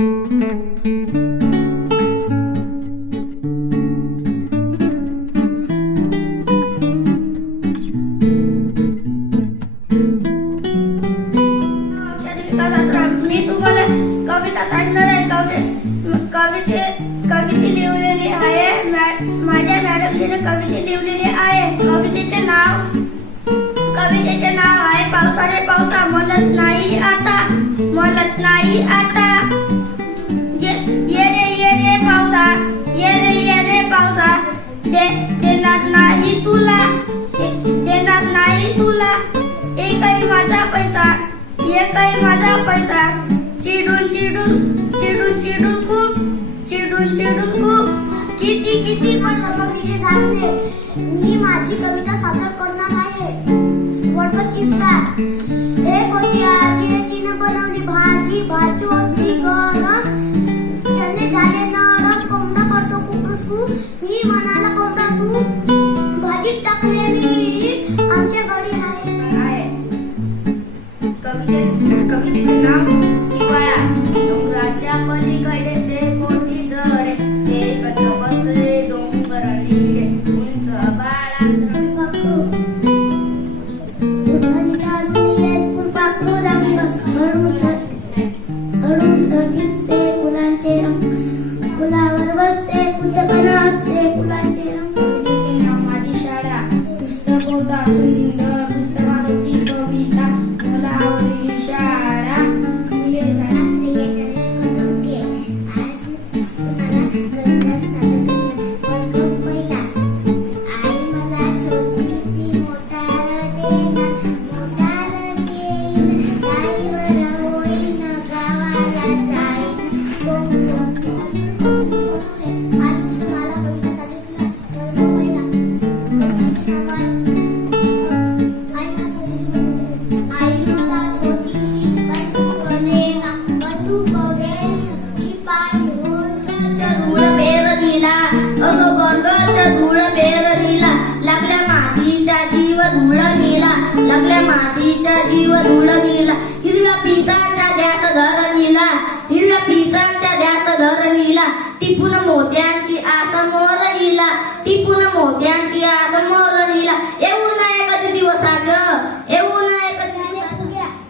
मी तुम्हाला कविता सांगणार आहे. कविता लिहिलेली आहे. माझ्या मॅडमजीने कविता लिहिलेली आहे. कवितेचे नाव आहे पावसा रे पावसा, म्हणत नाही आता ये रे पावसा, ये रे पावसा, देणार नाही तुला एकही माझा पैसा, चिडून खूप किती पण कविते धाडते. मी माझी कविता सादर करणार आहे. वर्ग 3रा. एक होती आजी, तिनं बनवली भाजी होती गरम, चणे झाले नरम, कोंबडा करतो कुकरुसकू, मी म्हणाला कोंबडा तू भाजीत टाकले मीठ, आमच्या घरी आहे. कवितेचे नाव हिवाळा. डोंगराच्या पलीकडे मोठी झाडे, कच बसले डोंगर निळे, उंच बाळात फुलपाखरू रंग, हळूच दिसते फुलांचे रंग, फुलावर बसते कुठे असते फुलांचे रंग. कवितेचे नाव माझी शाळा. पुस्तक होता सुंदर, पुस्तकात होती कविता, मला आवडली शाळा. मुले मातीचा जीव धूळ नीला, हिरव्या पिसांच्या ध्यास धरणीला, टिपून मोत्यांची आस मोरणीला, येऊ नये कधी दिवसाचं,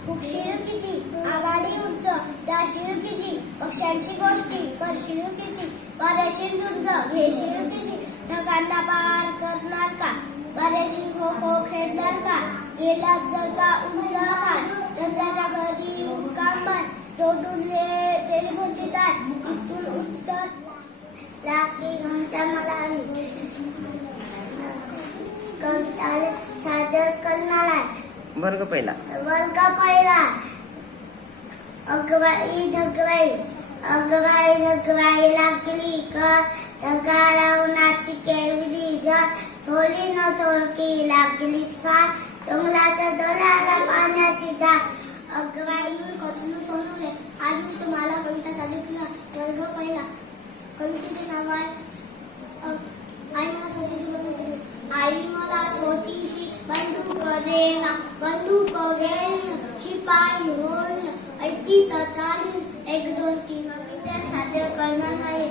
खूप शिळ किती, आघाडी उंच, जाशील किती, पक्ष्यांची गोष्टी करशील किती, करशील झुंज घेशील किशी, ढगांना पार करणार का, करशील खो खो खेळणार का, गेला जगा उंच हात, चंद्राच्या घरी कामान, जोडून टेलिफोनची तार, तिथून उत्तर लागली घरच्या मला कविता सादर करणार आहे. वर्ग पहिला. अगवाई लागली कर, धगा लावण्याची केवली जर, थोडी न थोडकी लागलीच फार, डोंगराच्या दोऱ्याला पाण्याची दाट. अगवाई कसून सोनवले. आज मी तुम्हाला कविता सांगितलं. वर्ग पहिला. कवितेचे नाव आहे आई मला छोटीशी बंदूक देना, बंदूक घेऊन शिपाई होईल, ऐकी तर चालेल, 1 2 3 कविता सादर करणार आहे.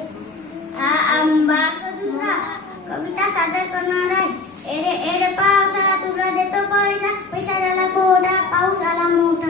हा आंबा कविता सादर करणार आहे. एरे पावसा तुला देतो पैसा, पैसा झाला गोडा, पाऊस आला मोठा.